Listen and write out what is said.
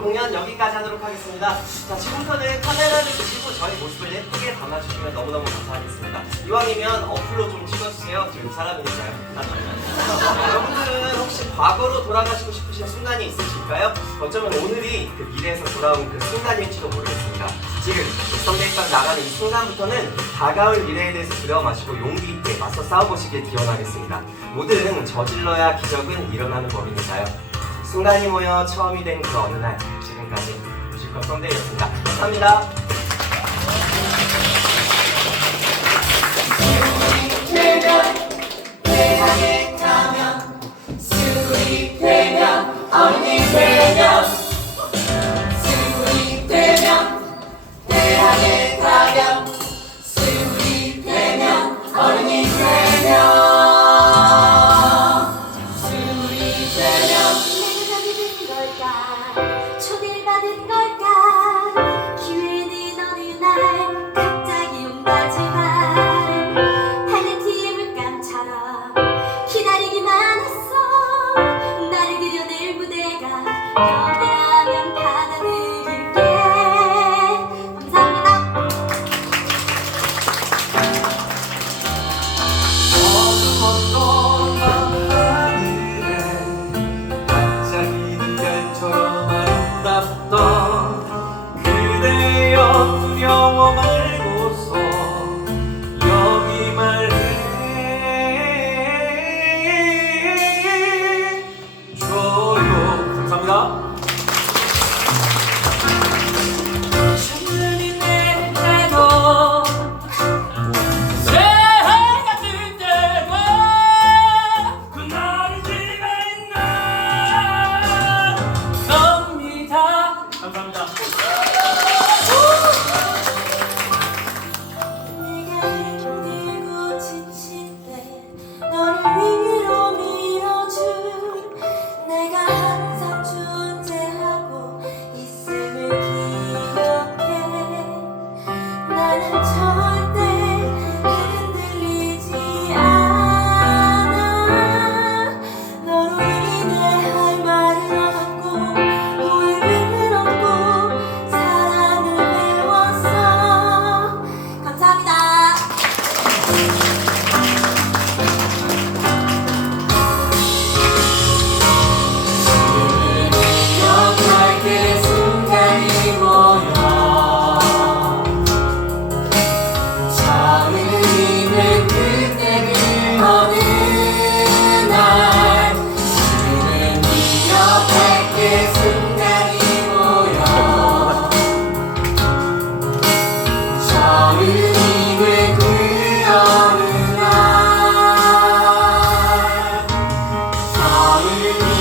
공연 여기까지 하도록 하겠습니다. 자 지금부터는 카메라를 보시고 저희 모습을 예쁘게 담아주시면 너무너무 감사하겠습니다. 이왕이면 어플로 좀 찍어주세요. 지금 사람이니까요. 자, 여러분들은 혹시 과거로 돌아가시고 싶으신 순간이 있으실까요? 어쩌면 오늘이 그 미래에서 돌아온 그 순간일지도 모르겠습니다. 지금 썸네일방 나가는 이 순간부터는 다가올 미래에 대해서 두려워 마시고 용기 있게 맞서 싸워보시길 기원하겠습니다. 모든 저질러야 기적은 일어나는 법이니까요. 순간이 모여 처음이 된 그 어느 날 지금까지 뮤지컬 썬데이였습니다. 감사합니다. 내가 무 You.